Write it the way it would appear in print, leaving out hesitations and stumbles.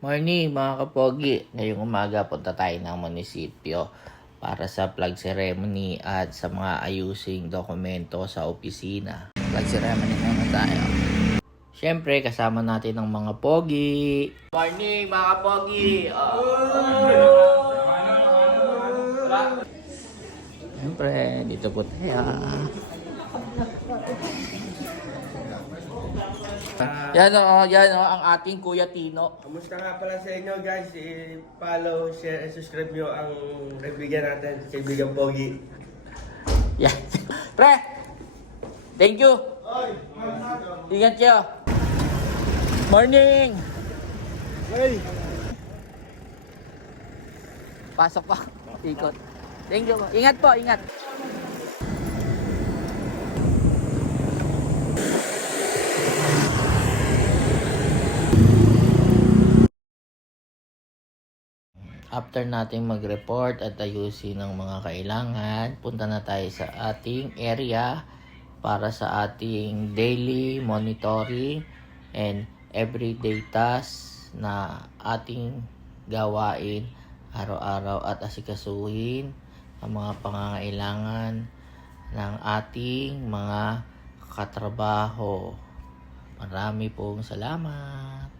Morning mga kapogi, ngayong umaga punta tayo ng munisipyo para sa flag ceremony at sa mga ayusing dokumento sa opisina. Flag ceremony muna tayo. Siyempre kasama natin ang mga pogi. Morning mga kapogi! Siyempre, dito po tayo. Yan o, ang ating Kuya Tino. Kamusta nga pala sa inyo guys? I-follow, share, and subscribe nyo ang kaibigan natin, kaibigan Pogi. Yan. Pre! Thank you! Ingat kayo! Morning! Hey! Pasok pa. Ikot. Thank you. Ingat po, ingat. After nating mag-report at ayusin ng mga kailangan, punta na tayo sa ating area para sa ating daily monitoring and everyday tasks na ating gawain araw-araw at asikasuhin ang mga pangangailangan ng ating mga katrabaho. Marami pong salamat.